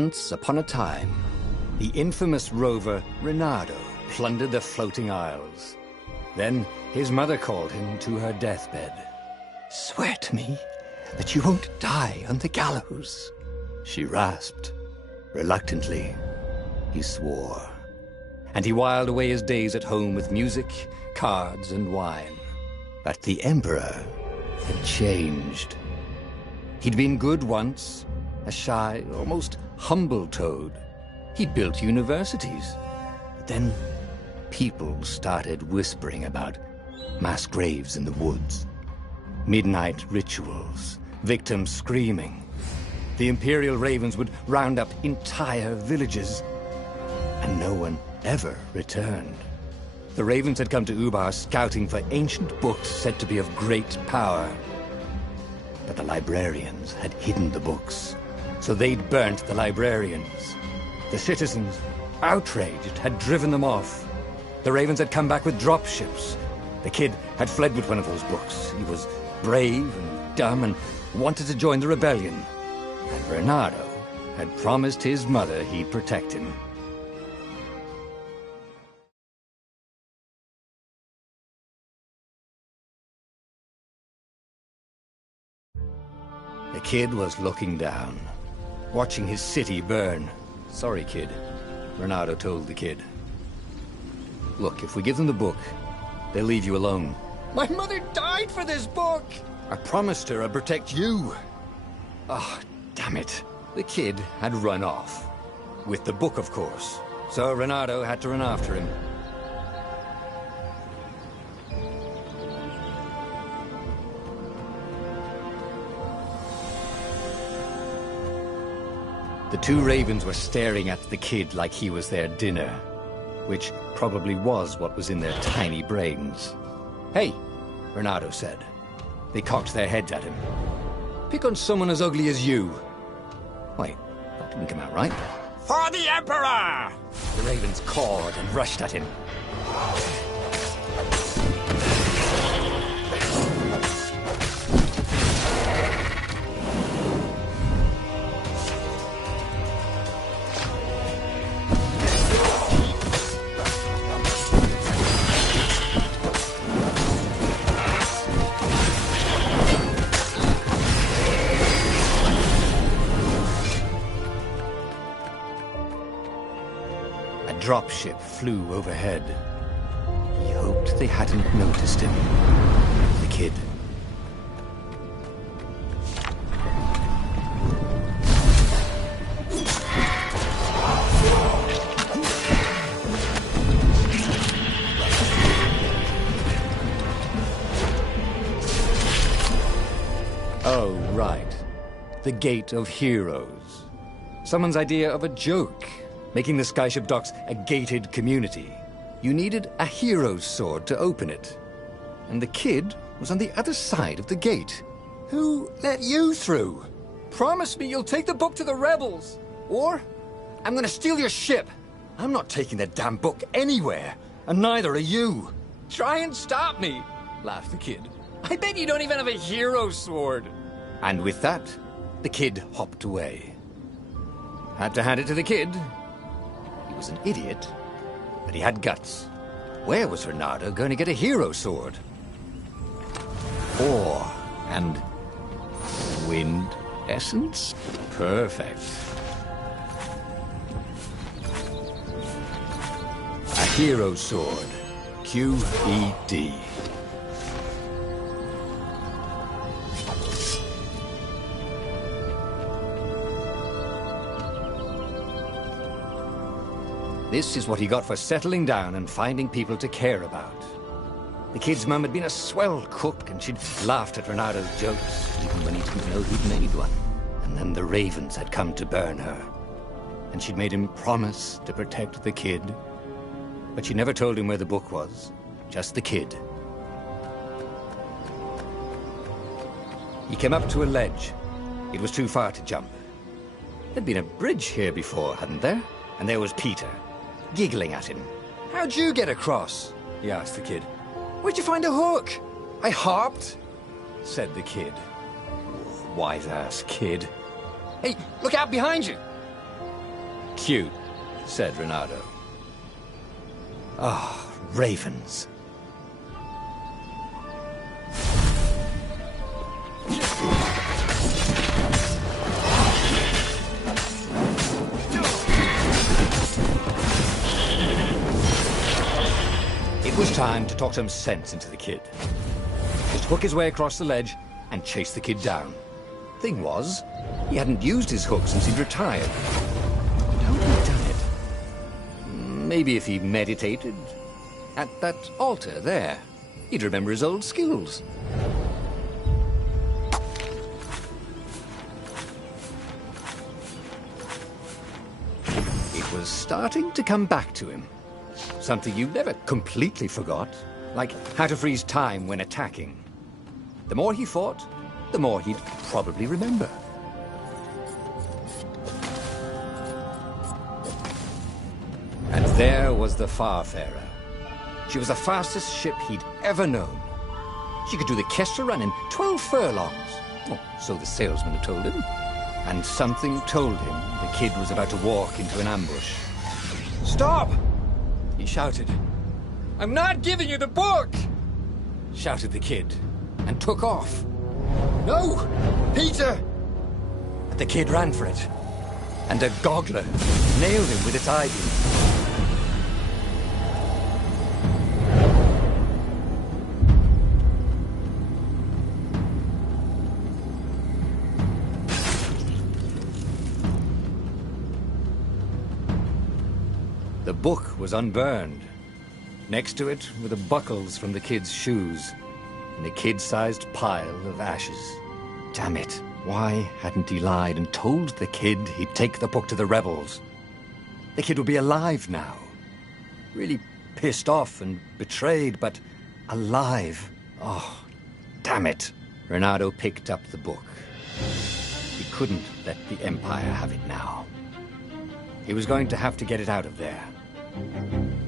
Once upon a time, the infamous rover Reynardo plundered the floating isles. Then his mother called him to her deathbed. "Swear to me that you won't die on the gallows," she rasped. Reluctantly, he swore. And he whiled away his days at home with music, cards, and wine. But the Emperor had changed. He'd been good once, a shy, almost humble toad. He'd built universities. But then people started whispering about mass graves in the woods, midnight rituals, victims screaming. The Imperial Ravens would round up entire villages, and no one ever returned. The Ravens had come to Ubar scouting for ancient books said to be of great power. But the librarians had hidden the books, so they'd burnt the librarians. The citizens, outraged, had driven them off. The Ravens had come back with dropships. The kid had fled with one of those books. He was brave and dumb and wanted to join the rebellion. And Reynardo had promised his mother he'd protect him. The kid was looking down, watching his city burn. "Sorry, kid," Reynardo told the kid. "Look, if we give them the book, they'll leave you alone." "My mother died for this book!" "I promised her I'd protect you." "Oh, damn it." The kid had run off. With the book, of course. So Reynardo had to run after him. The two Ravens were staring at the kid like he was their dinner, which probably was what was in their tiny brains. "Hey," Reynardo said. They cocked their heads at him. "Pick on someone as ugly as you." Wait, that didn't come out right. "For the Emperor!" The Ravens cawed and rushed at him. A dropship flew overhead. He hoped they hadn't noticed him. The kid. Oh, right. The Gate of Heroes. Someone's idea of a joke. Making the Skyship Docks a gated community. You needed a hero's sword to open it. And the kid was on the other side of the gate. "Who let you through? Promise me you'll take the book to the rebels, or I'm gonna steal your ship." "I'm not taking that damn book anywhere, and neither are you." "Try and stop me," laughed the kid. "I bet you don't even have a hero's sword." And with that, the kid hopped away. Had to hand it to the kid. He was an idiot, but he had guts. Where was Reynardo going to get a hero sword? Ore and wind essence? Perfect. A hero sword. QED. This is what he got for settling down and finding people to care about. The kid's mum had been a swell cook, and she'd laughed at Reynardo's jokes, even when he didn't know he'd made one. And then the Ravens had come to burn her. And she'd made him promise to protect the kid. But she never told him where the book was, just the kid. He came up to a ledge. It was too far to jump. There'd been a bridge here before, hadn't there? And there was Peter, giggling at him. "How'd you get across?" he asked the kid. "Where'd you find a hook?" "I hopped," said the kid. Wise-ass kid. "Hey, look out behind you!" Cute, said Reynardo. Ah, ravens. It was time to talk some sense into the kid. Just hook his way across the ledge and chase the kid down. Thing was, he hadn't used his hook since he'd retired. How had he done it? Maybe if he meditated at that altar there, he'd remember his old skills. It was starting to come back to him. Something you never completely forgot, like how to freeze time when attacking. The more he fought, the more he'd probably remember. And there was the Farfarer. She was the fastest ship he'd ever known. She could do the Kestrel run in 12 furlongs. Oh, so the salesman had told him. And something told him the kid was about to walk into an ambush. "Stop!" he shouted. "I'm not giving you the book!" shouted the kid, and took off. "No! Peter!" But the kid ran for it, and a goggler nailed him with its eye-beam. The book was unburned. Next to it were the buckles from the kid's shoes, and a kid-sized pile of ashes. Damn it, why hadn't he lied and told the kid he'd take the book to the rebels? The kid would be alive now. Really pissed off and betrayed, but alive. Oh, damn it. Reynardo picked up the book. He couldn't let the Empire have it now. He was going to have to get it out of there.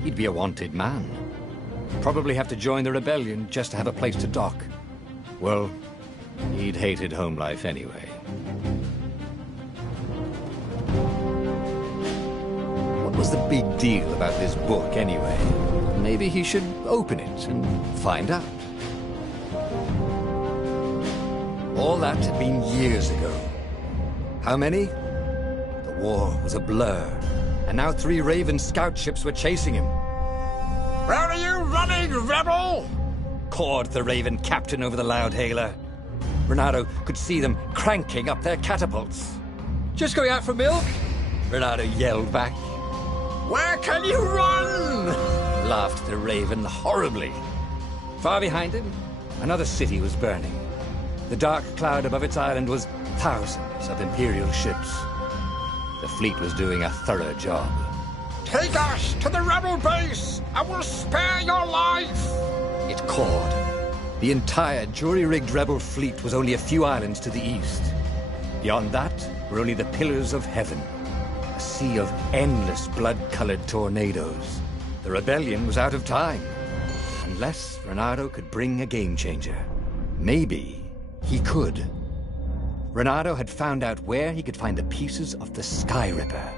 He'd be a wanted man. Probably have to join the rebellion just to have a place to dock. Well, he'd hated home life anyway. What was the big deal about this book anyway? Maybe he should open it and find out. All that had been years ago. How many? The war was a blur. And now 3 Raven scout ships were chasing him. "Where are you running, rebel?" cawed the Raven captain over the loud hailer. Reynardo could see them cranking up their catapults. "Just going out for milk?" Reynardo yelled back. "Where can you run?" laughed the Raven horribly. Far behind him, another city was burning. The dark cloud above its island was thousands of Imperial ships. The fleet was doing a thorough job. "Take us to the rebel base! I will spare your life!" it cawed. The entire jury-rigged rebel fleet was only a few islands to the east. Beyond that were only the pillars of heaven, a sea of endless blood-colored tornadoes. The rebellion was out of time, unless Reynardo could bring a game-changer. Maybe he could. Reynardo had found out where he could find the pieces of the Sky Ripper,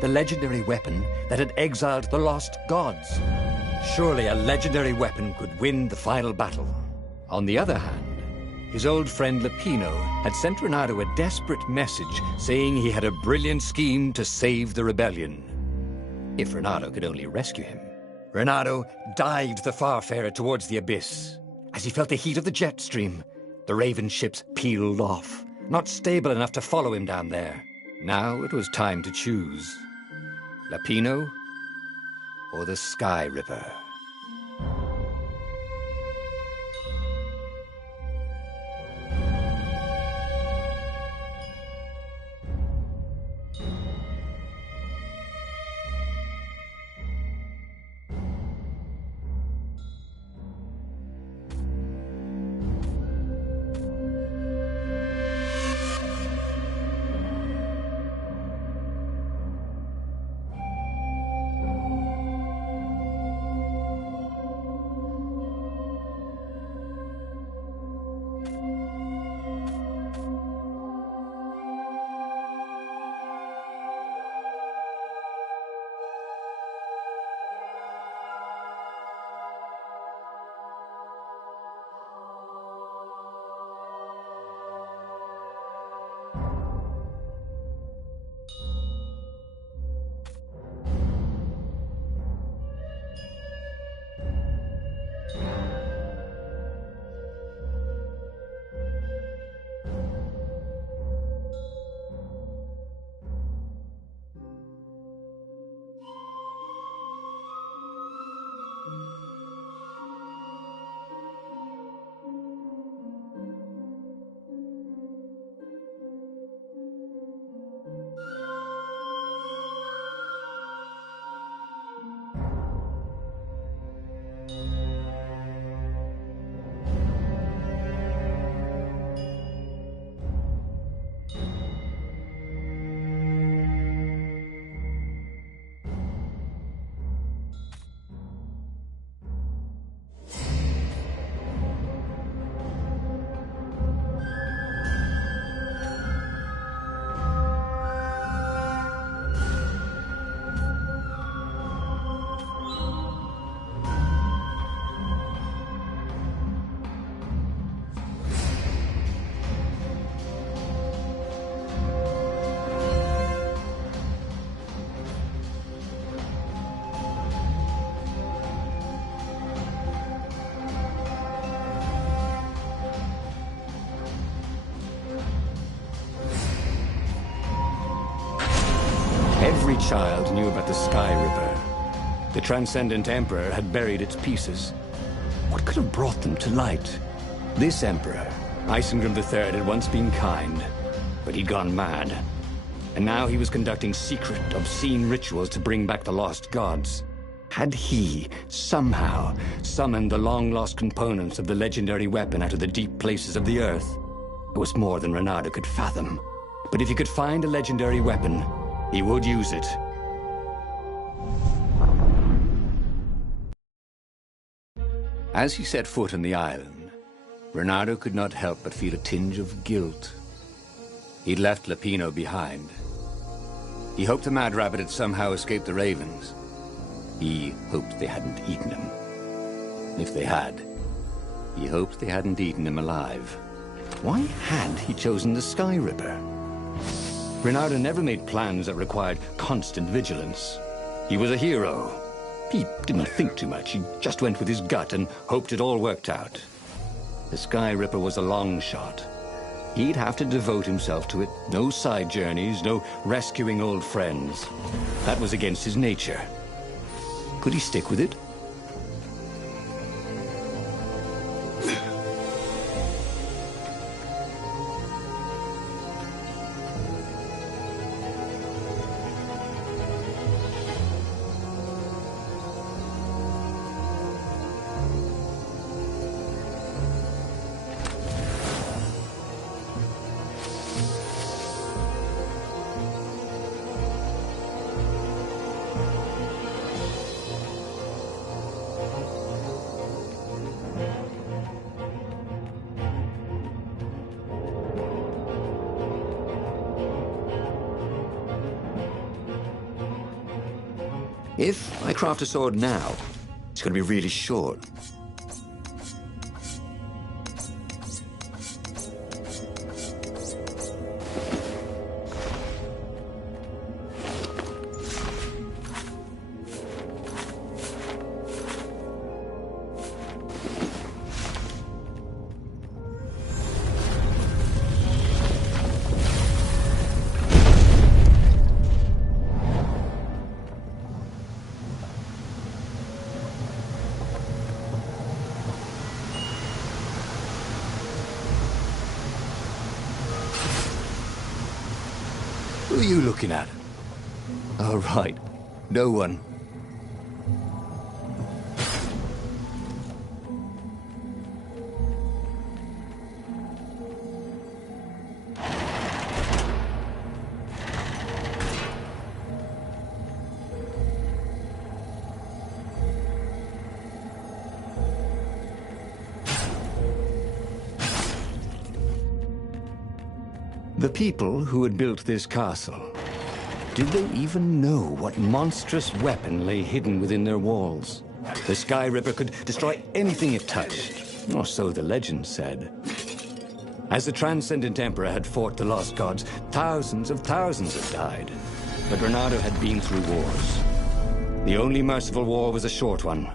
the legendary weapon that had exiled the lost gods. Surely a legendary weapon could win the final battle. On the other hand, his old friend Lapino had sent Reynardo a desperate message saying he had a brilliant scheme to save the rebellion. If Reynardo could only rescue him. Reynardo dived the Farfarer towards the abyss. As he felt the heat of the jet stream, the Raven ships peeled off. Not stable enough to follow him down there. Now it was time to choose. Lapino or the Sky Ripper. child knew about the Sky Ripper. The Transcendent Emperor had buried its pieces. What could have brought them to light? This Emperor, Isengrim III, had once been kind, but he'd gone mad. And now he was conducting secret, obscene rituals to bring back the lost gods. Had he, somehow, summoned the long-lost components of the legendary weapon out of the deep places of the earth? It was more than Reynardo could fathom. But if he could find a legendary weapon, he would use it. As he set foot on the island, Reynardo could not help but feel a tinge of guilt. He'd left Lapino behind. He hoped the Mad Rabbit had somehow escaped the Ravens. He hoped they hadn't eaten him. If they had, he hoped they hadn't eaten him alive. Why had he chosen the Sky Ripper? Reynardo never made plans that required constant vigilance. He was a hero. He didn't think too much. He just went with his gut and hoped it all worked out. The Sky Ripper was a long shot. He'd have to devote himself to it. No side journeys, no rescuing old friends. That was against his nature. Could he stick with it? If I craft a sword now, it's going to be really short. Who are you looking at? Oh, right. No one. The people who had built this castle, did they even know what monstrous weapon lay hidden within their walls? The Sky Ripper could destroy anything it touched, or so the legend said. As the Transcendent Emperor had fought the lost gods, thousands of thousands had died. But Reynardo had been through wars. The only merciful war was a short one.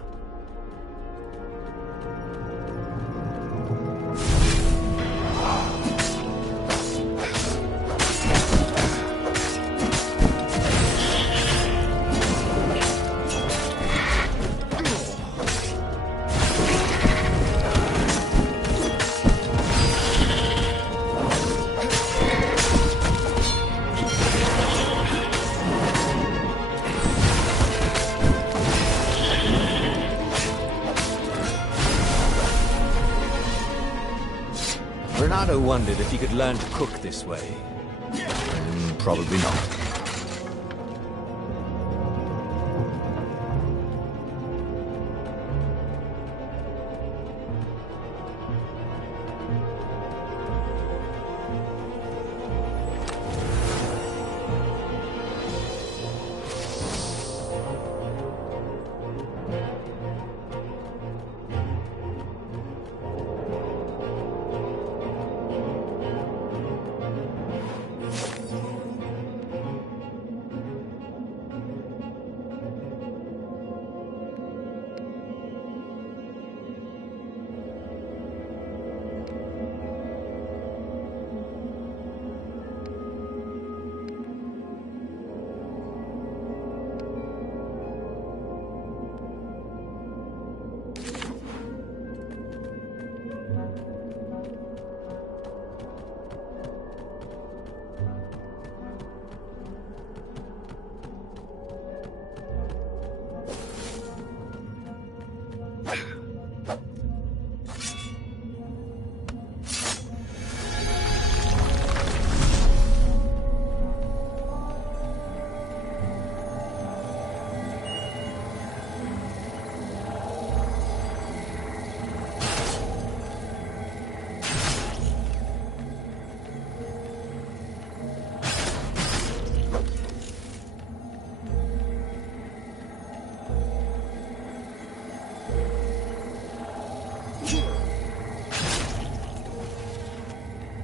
Reynardo wondered if he could learn to cook this way. Probably not.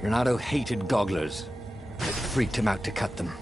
Renato hated gogglers. It freaked him out to cut them.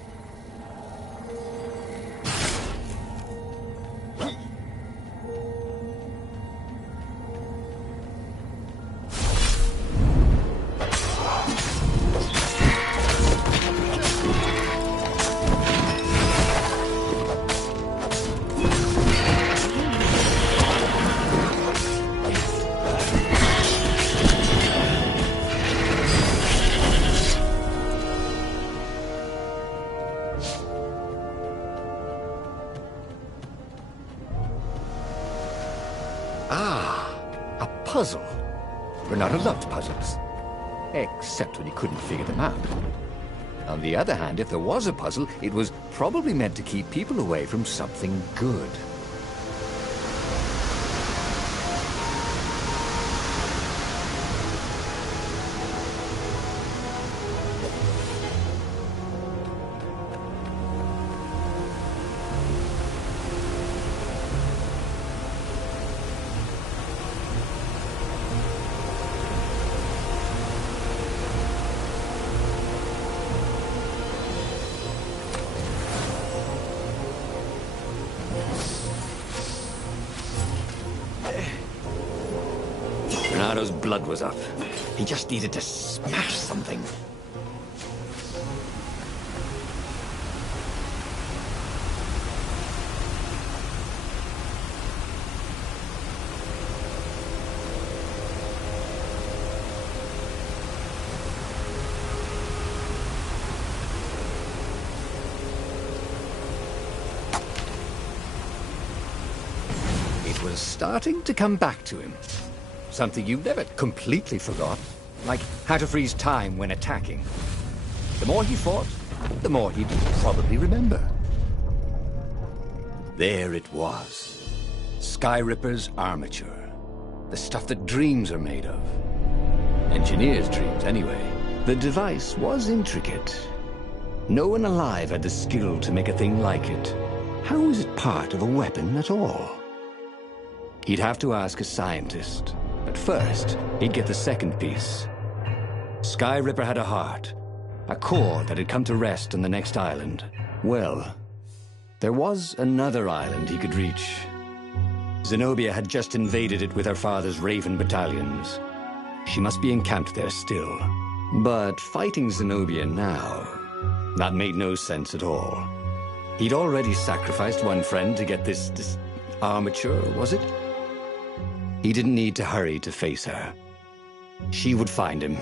A puzzle. Renato loved puzzles. Except when he couldn't figure them out. On the other hand, if there was a puzzle, it was probably meant to keep people away from something good. Renato's blood was up. He just needed to smash something. It was starting to come back to him. Something you never completely forgot, like how to freeze time when attacking. The more he fought, the more he'd probably remember. There it was. Skyripper's armature. The stuff that dreams are made of. Engineers' dreams, anyway. The device was intricate. No one alive had the skill to make a thing like it. How is it part of a weapon at all? He'd have to ask a scientist. But first, he'd get the second piece. Skyripper had a heart, a core that had come to rest on the next island. Well, there was another island he could reach. Zenobia had just invaded it with her father's Raven battalions. She must be encamped there still. But fighting Zenobia now, that made no sense at all. He'd already sacrificed one friend to get this armature, was it? He didn't need to hurry to face her. She would find him.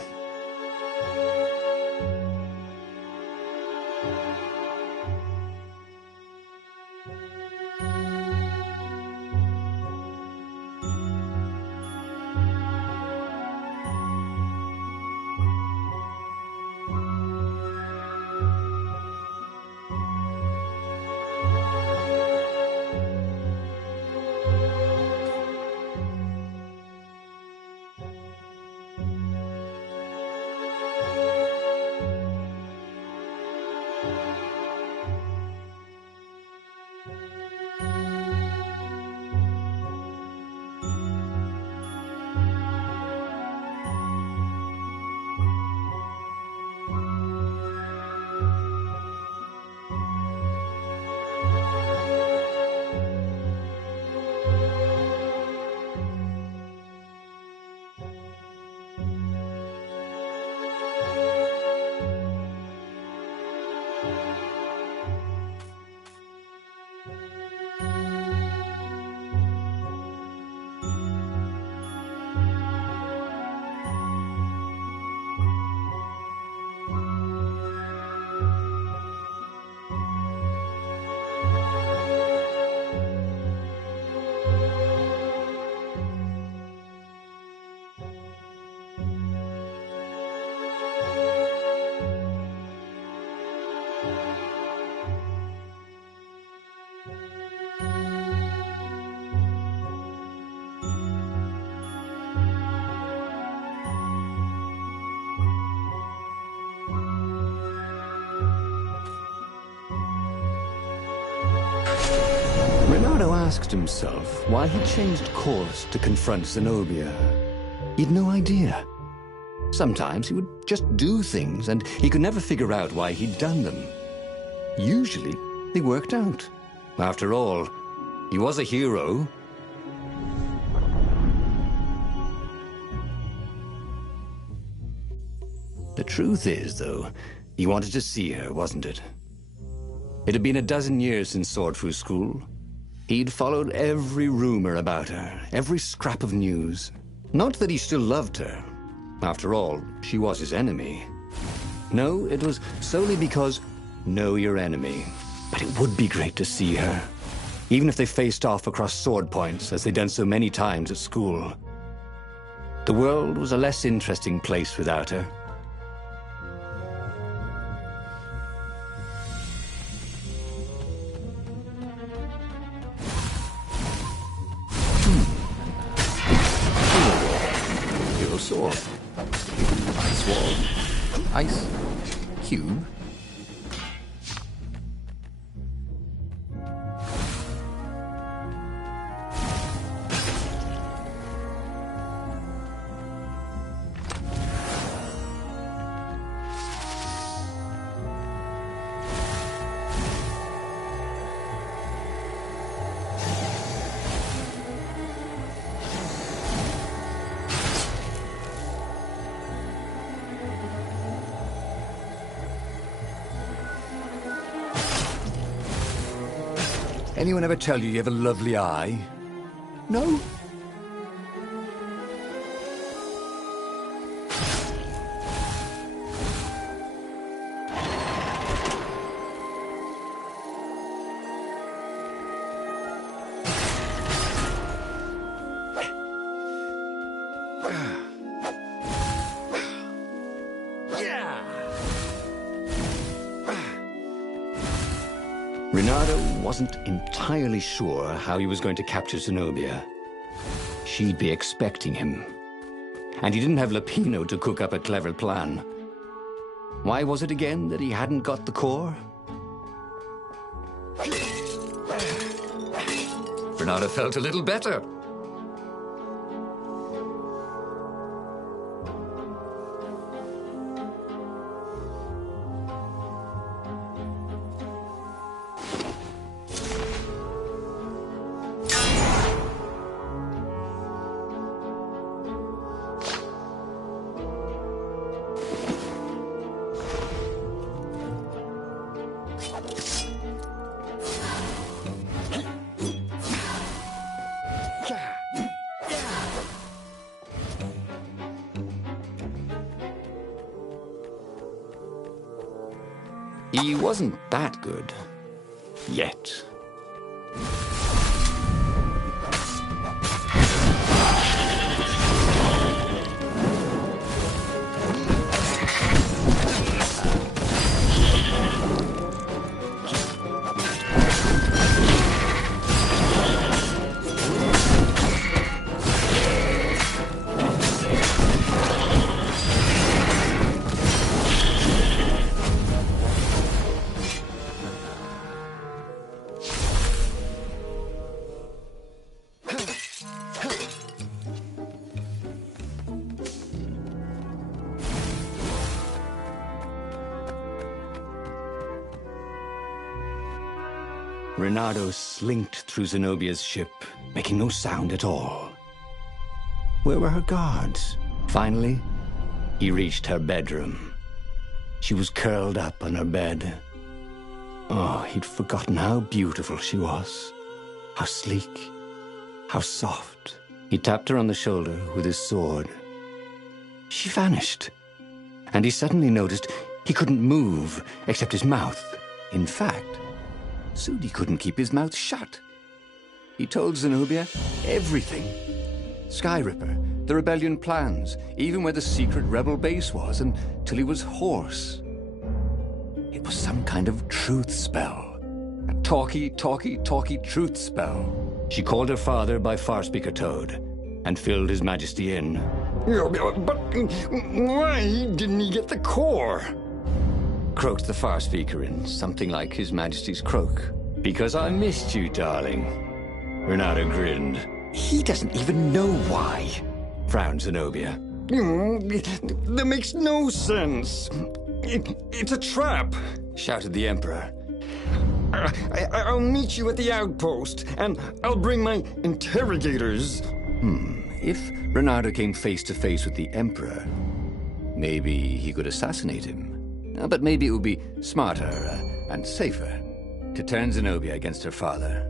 Renato asked himself why he changed course to confront Zenobia. He'd no idea. Sometimes he would just do things, and he could never figure out why he'd done them. Usually, they worked out. After all, he was a hero. The truth is, though, he wanted to see her, wasn't it? It had been a dozen years since Swordfu School. He'd followed every rumor about her, every scrap of news. Not that he still loved her. After all, she was his enemy. No, it was solely because know your enemy. But it would be great to see her, even if they faced off across sword points, as they'd done so many times at school. The world was a less interesting place without her. Sword. Ice wall. Ice cube. Anyone ever tell you have a lovely eye? No? Reynardo wasn't entirely sure how he was going to capture Zenobia. She'd be expecting him. And he didn't have Lapino to cook up a clever plan. Why was it again that he hadn't got the core? Reynardo felt a little better. He wasn't that good. Yet. Reynardo slinked through Zenobia's ship, making no sound at all. Where were her guards? Finally, he reached her bedroom. She was curled up on her bed. Oh, he'd forgotten how beautiful she was. How sleek. How soft. He tapped her on the shoulder with his sword. She vanished. And he suddenly noticed he couldn't move except his mouth. In fact, Sudi couldn't keep his mouth shut. He told Zenobia everything. Skyripper, the rebellion plans, even where the secret rebel base was, until he was hoarse. It was some kind of truth spell. A talky truth spell. She called her father by Farspeaker Toad and filled His Majesty in. But why didn't he get the core? Croaked the Farspeaker in something like His Majesty's croak. Because I missed you, darling. Reynardo grinned. He doesn't even know why, frowned Zenobia. That makes no sense. It's a trap, shouted the Emperor. I'll meet you at the outpost, and I'll bring my interrogators. If Reynardo came face to face with the Emperor, maybe he could assassinate him. But maybe it would be smarter and safer to turn Zenobia against her father.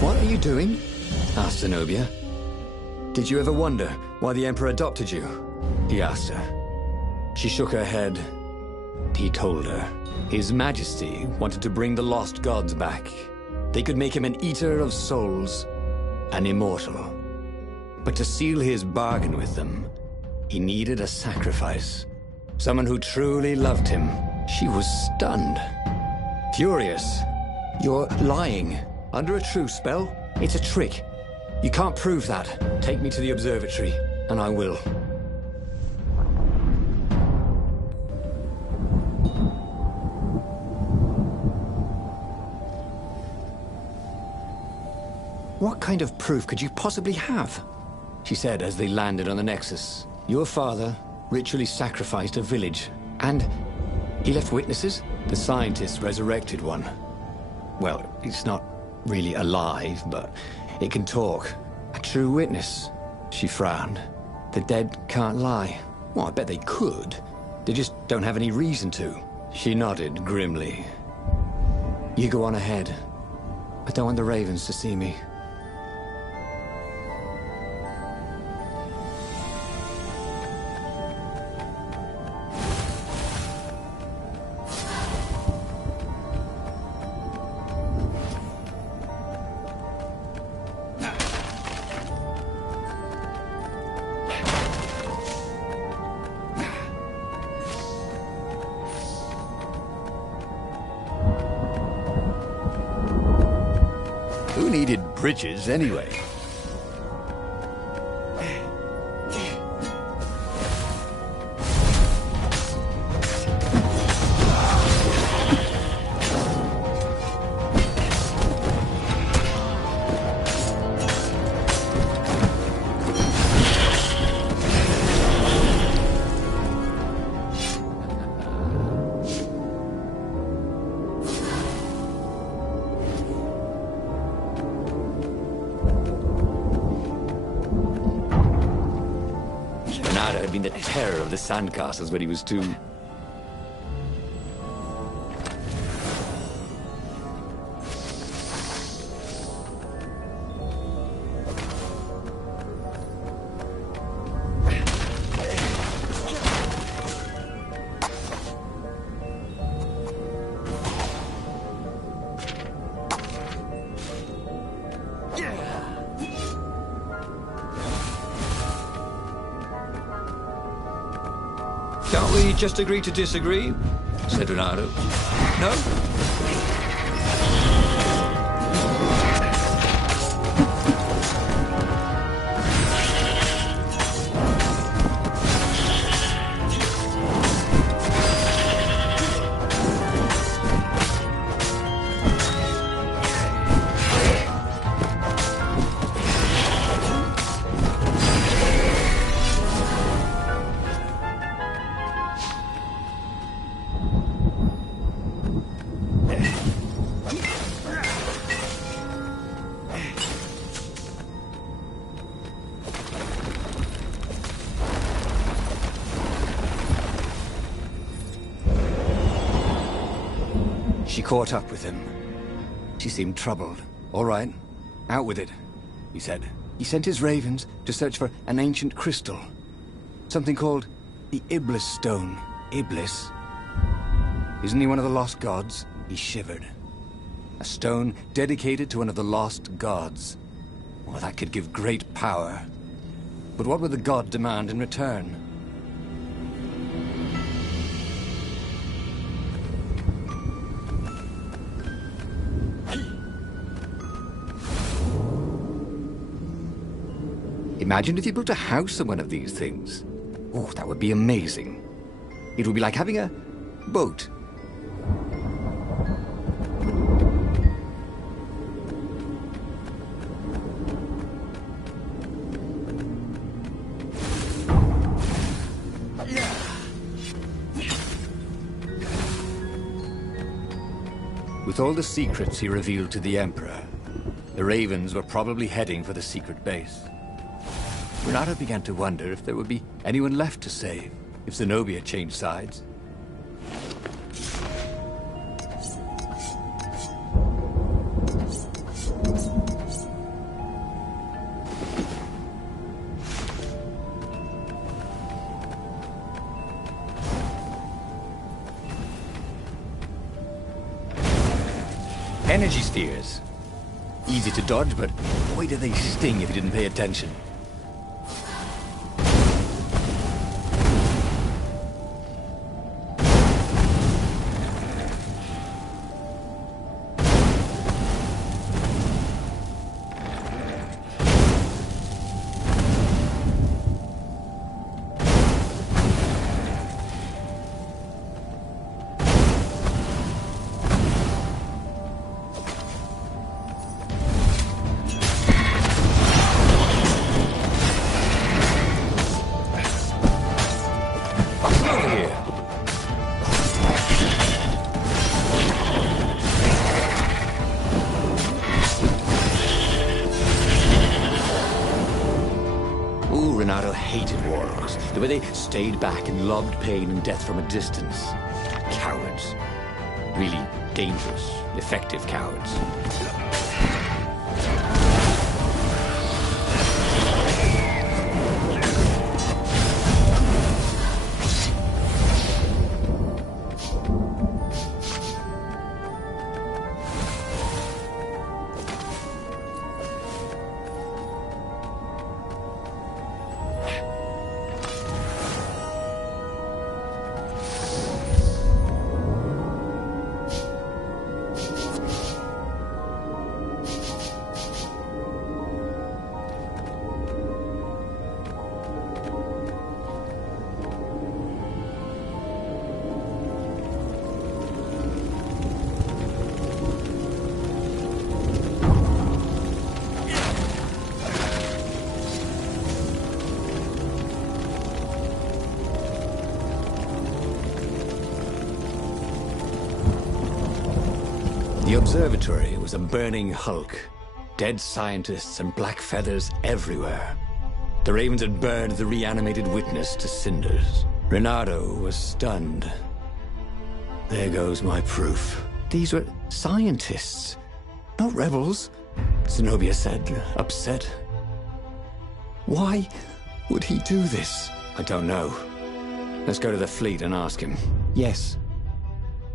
What are you doing? Asked Zenobia. Did you ever wonder why the Emperor adopted you? He asked her. She shook her head. He told her. His Majesty wanted to bring the lost gods back. They could make him an eater of souls, an immortal. But to seal his bargain with them, he needed a sacrifice. Someone who truly loved him. She was stunned. Furious. You're lying. Under a truce spell? It's a trick. You can't prove that. Take me to the observatory, and I will. What kind of proof could you possibly have? She said as they landed on the Nexus. Your father ritually sacrificed a village, and he left witnesses? The scientists resurrected one. Well, it's not really alive, but it can talk. A true witness. She frowned. The dead can't lie. Well, I bet they could. They just don't have any reason to. She nodded grimly. You go on ahead. I don't want the Ravens to see me. Who needed bridges anyway? Reynardo had been the terror of the sandcastles when he was 2. Can't we just agree to disagree? Said Reynardo. No? caught up with him. She seemed troubled. All right, out with it, he said. He sent his ravens to search for an ancient crystal. Something called the Iblis Stone. Iblis? Isn't he one of the lost gods? He shivered. A stone dedicated to one of the lost gods. Well, that could give great power. But what would the god demand in return? Imagine if you built a house on one of these things. Oh, that would be amazing. It would be like having a boat. With all the secrets he revealed to the Emperor, the Ravens were probably heading for the secret base. Renato began to wonder if there would be anyone left to save, if Zenobia changed sides. Energy spheres. Easy to dodge, but boy do they sting if you didn't pay attention. Renato hated warlocks, the way they stayed back and lobbed pain and death from a distance. Cowards. Really dangerous, effective cowards. The observatory was a burning hulk. Dead scientists and black feathers everywhere. The Ravens had burned the reanimated witness to cinders. Renato was stunned. There goes my proof. These were scientists, not rebels, Zenobia said, upset. Why would he do this? I don't know. Let's go to the fleet and ask him. Yes.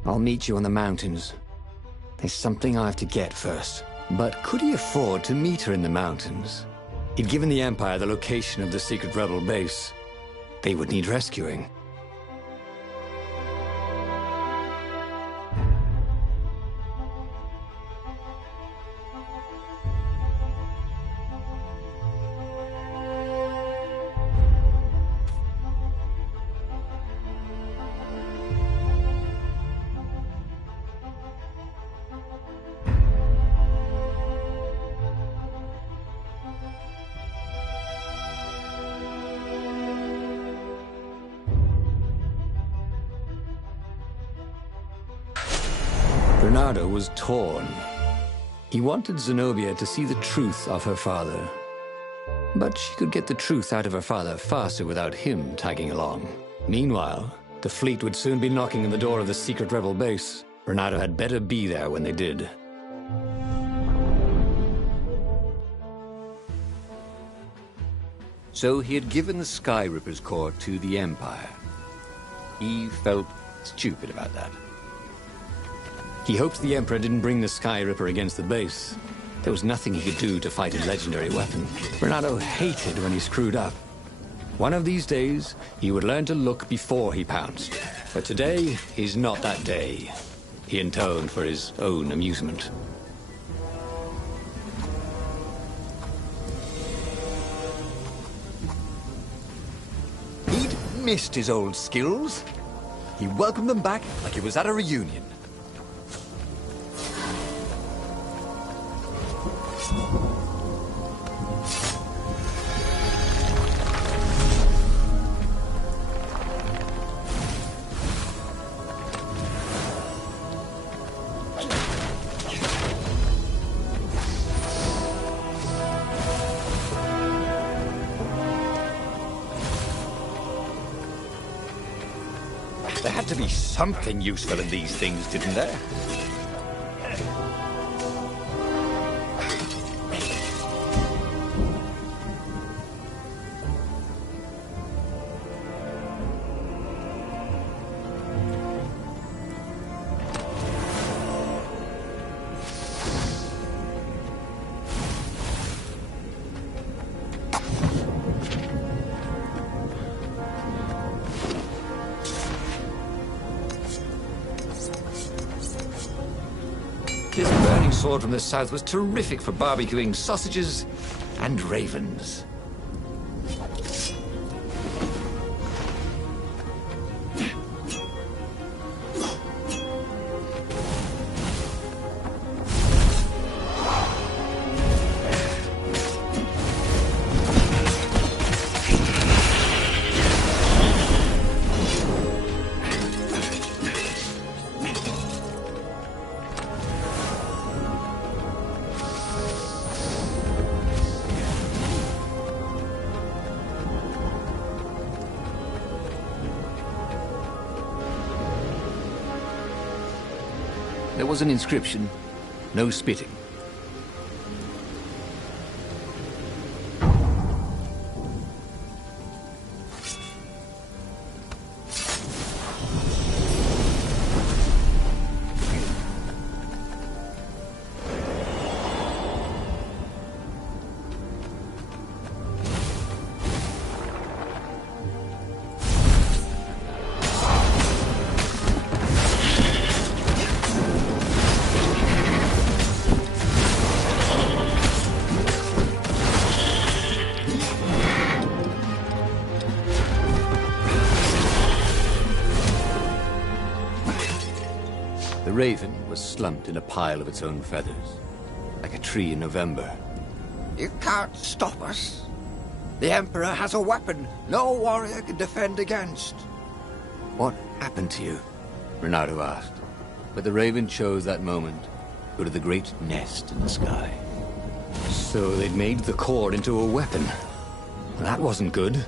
I'll meet you on the mountains. There's something I have to get first. But could he afford to meet her in the mountains? He'd given the Empire the location of the secret rebel base. They would need rescuing. Renato was torn. He wanted Zenobia to see the truth of her father. But she could get the truth out of her father faster without him tagging along. Meanwhile, the fleet would soon be knocking on the door of the secret rebel base. Renato had better be there when they did. So he had given the Sky Ripper's core to the Empire. He felt stupid about that. He hoped the Emperor didn't bring the Sky Ripper against the base. There was nothing he could do to fight a legendary weapon. Renato hated when he screwed up. One of these days, he would learn to look before he pounced. But today is not that day, he intoned for his own amusement. He'd missed his old skills. He welcomed them back like he was at a reunion. There had to be something useful in these things, didn't there? His burning sword from the south was terrific for barbecuing sausages and ravens. There was an inscription, no spitting. The raven was slumped in a pile of its own feathers, like a tree in November. You can't stop us. The Emperor has a weapon no warrior can defend against. What happened to you? Renato asked. But the raven chose that moment to go to the great nest in the sky. So they'd made the cord into a weapon. That wasn't good.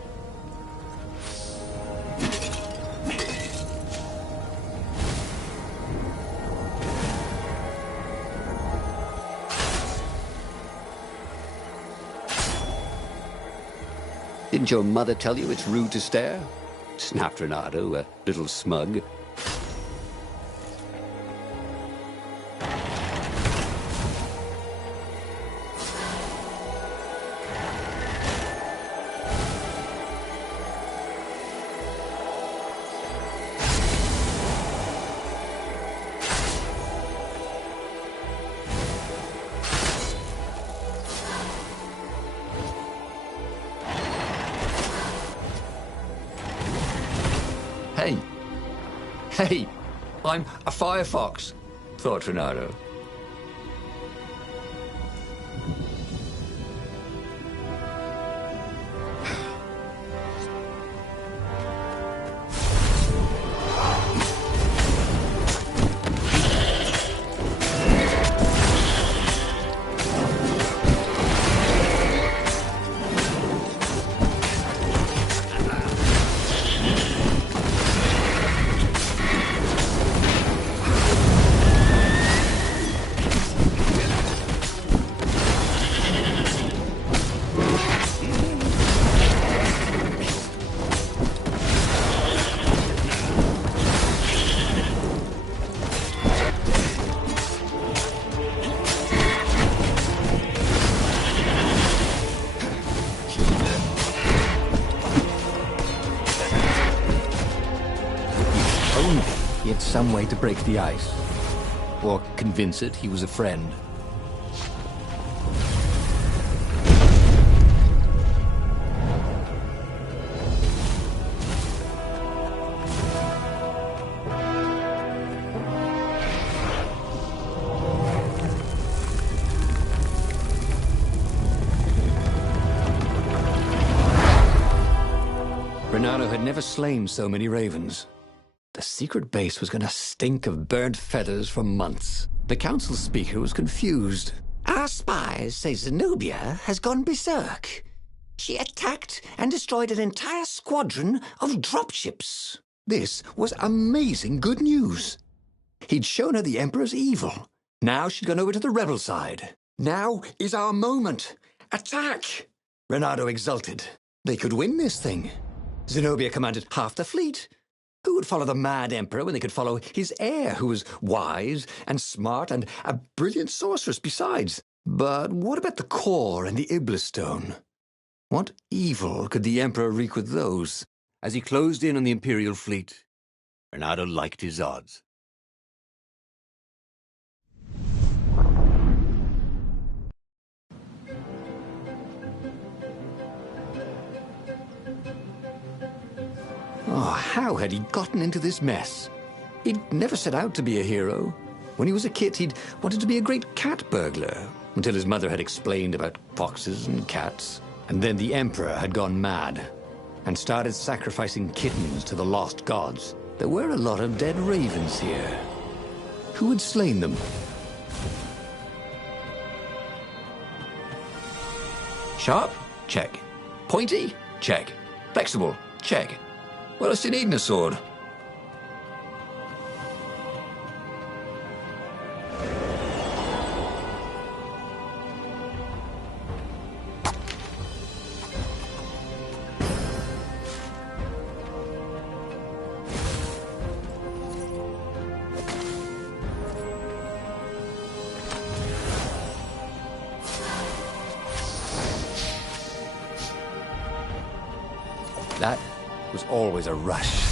Didn't your mother tell you it's rude to stare? Snapped Renato, a little smug. Hey, I'm a firefox, thought Renato. some way to break the ice. Or convince it he was a friend. Reynardo had never slain so many ravens. The secret base was going to stink of burnt feathers for months. The council speaker was confused. Our spies say Zenobia has gone berserk. She attacked and destroyed an entire squadron of dropships. This was amazing good news. He'd shown her the Emperor's evil. Now she'd gone over to the rebel side. Now is our moment. Attack! Reynardo exulted. They could win this thing. Zenobia commanded half the fleet. Who would follow the mad Emperor when they could follow his heir, who was wise and smart and a brilliant sorceress besides? But what about the core and the Iblis Stone? What evil could the Emperor wreak with those? As he closed in on the Imperial fleet, Reynardo liked his odds. Oh, how had he gotten into this mess? He'd never set out to be a hero. When he was a kid, he'd wanted to be a great cat burglar, until his mother had explained about foxes and cats. And then the Emperor had gone mad, and started sacrificing kittens to the lost gods. There were a lot of dead ravens here. Who had slain them? Sharp? Check. Pointy? Check. Flexible? Check. What else do you need in a sword? That was always a rush.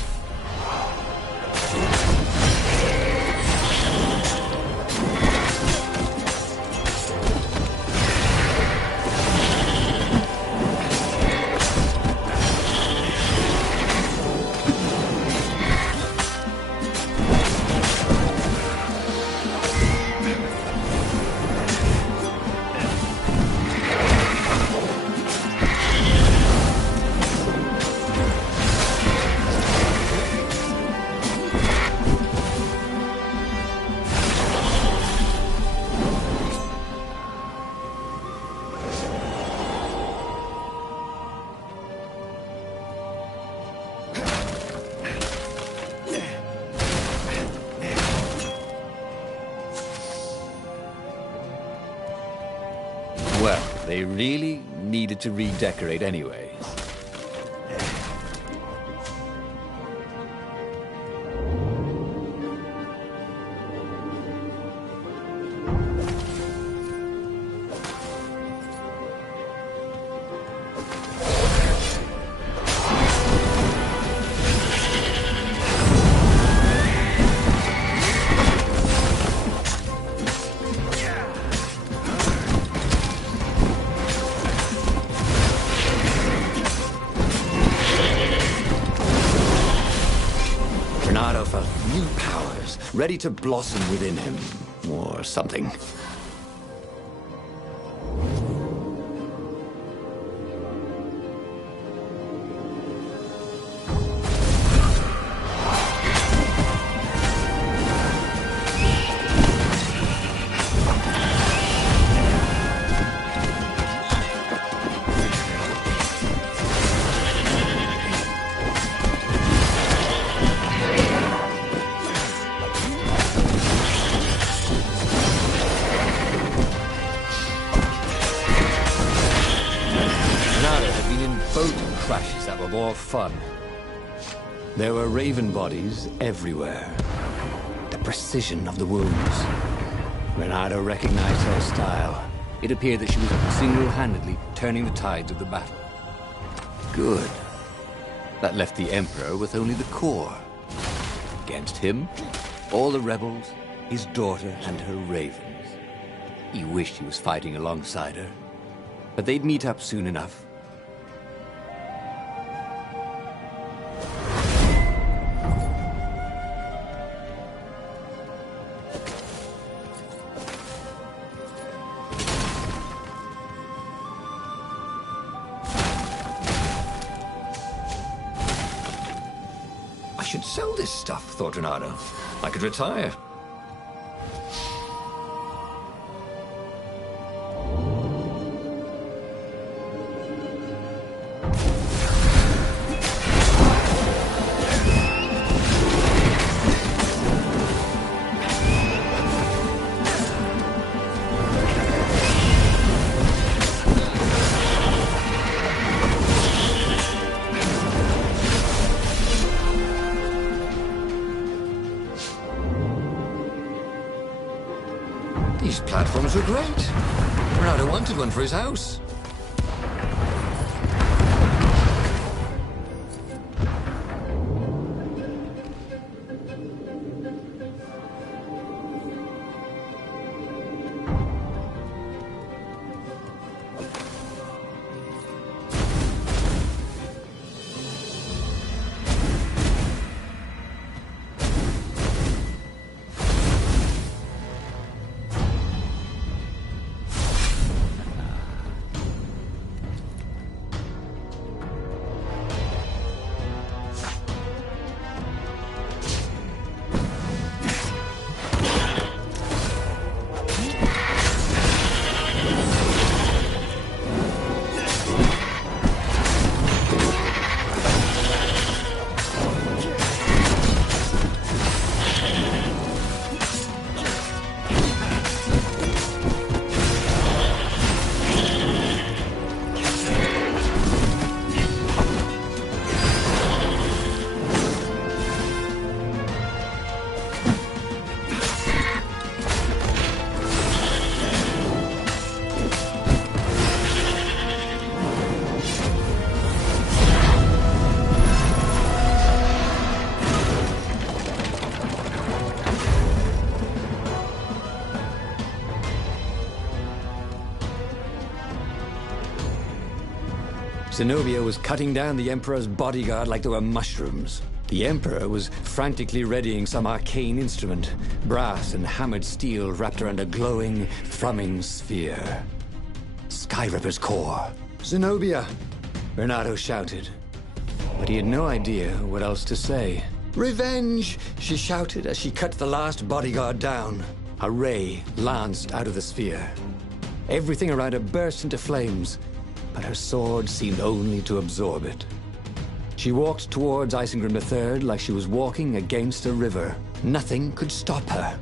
Well, they really needed to redecorate anyway. Reynardo felt new powers ready to blossom within him, or something. Boat crashes that were more fun. There were raven bodies everywhere. The precision of the wounds. Reynardo recognized her style. It appeared that she was single-handedly turning the tides of the battle. Good. That left the Emperor with only the core. Against him, All the rebels, his daughter and her ravens. He wished he was fighting alongside her. But they'd meet up soon enough. I should sell this stuff, thought Reynardo. I could retire. These platforms are great. Reynardo wanted one for his house. Zenobia was cutting down the Emperor's bodyguard like they were mushrooms. The Emperor was frantically readying some arcane instrument, brass and hammered steel wrapped around a glowing, thrumming sphere. Skyripper's core. Zenobia! Reynardo shouted. But he had no idea what else to say. Revenge! She shouted as she cut the last bodyguard down. A ray lanced out of the sphere. Everything around her burst into flames, but her sword seemed only to absorb it. She walked towards Isengrim III like she was walking against a river. Nothing could stop her.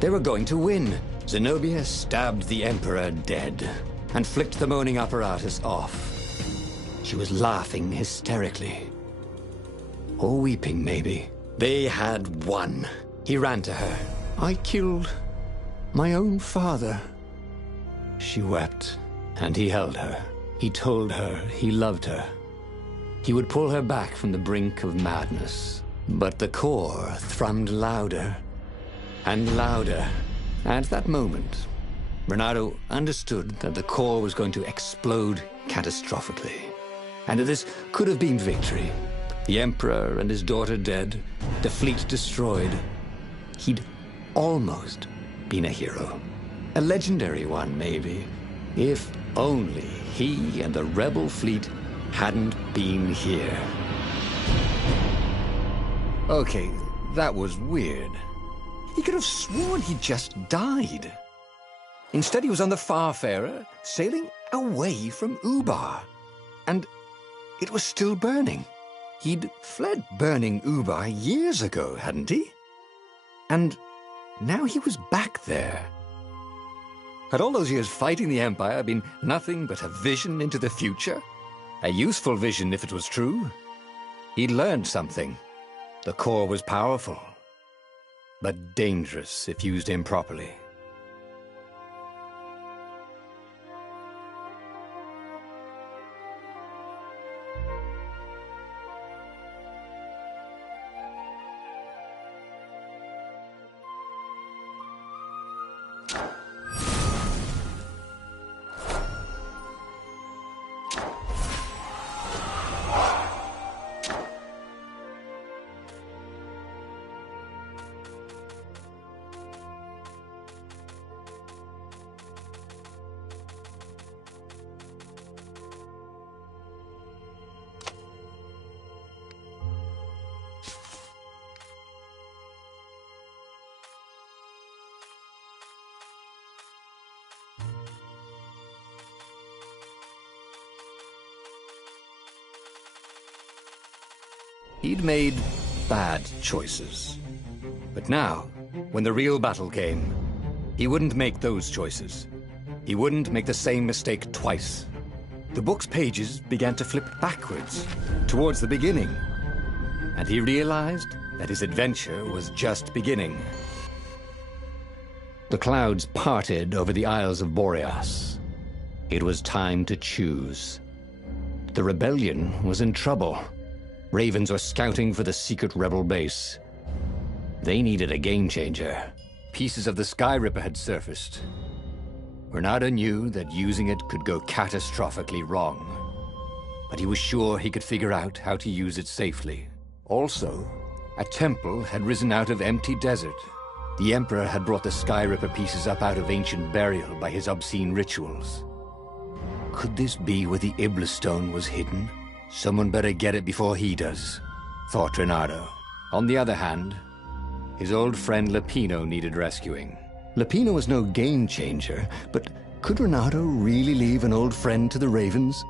They were going to win. Zenobia stabbed the Emperor dead and flicked the moaning apparatus off. She was laughing hysterically. Or weeping, maybe. They had won. He ran to her. I killed my own father. She wept, and he held her. He told her he loved her. He would pull her back from the brink of madness. But the core thrummed louder and louder. At that moment, Reynardo understood that the core was going to explode catastrophically. And that this could have been victory. The Emperor and his daughter dead, the fleet destroyed. He'd almost been a hero. A legendary one, maybe. If only he and the rebel fleet hadn't been here. Okay, that was weird. He could have sworn he just died. Instead, he was on the Farfarer, sailing away from Ubar. And it was still burning. He'd fled burning Ubar years ago, hadn't he? And now he was back there. Had all those years fighting the Empire been nothing but a vision into the future? A useful vision if it was true. He'd learned something. The core was powerful, but dangerous if used improperly. He'd made bad choices. But now, when the real battle came, he wouldn't make those choices. He wouldn't make the same mistake twice. The book's pages began to flip backwards, towards the beginning. And he realized that his adventure was just beginning. The clouds parted over the Isles of Boreas. It was time to choose. The rebellion was in trouble. Ravens were scouting for the secret rebel base. They needed a game-changer. Pieces of the Skyripper had surfaced. Renardo knew that using it could go catastrophically wrong. But he was sure he could figure out how to use it safely. Also, a temple had risen out of empty desert. The Emperor had brought the Skyripper pieces up out of ancient burial by his obscene rituals. Could this be where the Iblis Stone was hidden? Someone better get it before he does, thought Renardo. On the other hand, his old friend Lapino needed rescuing. Lapino was no game changer, but could Renardo really leave an old friend to the Ravens?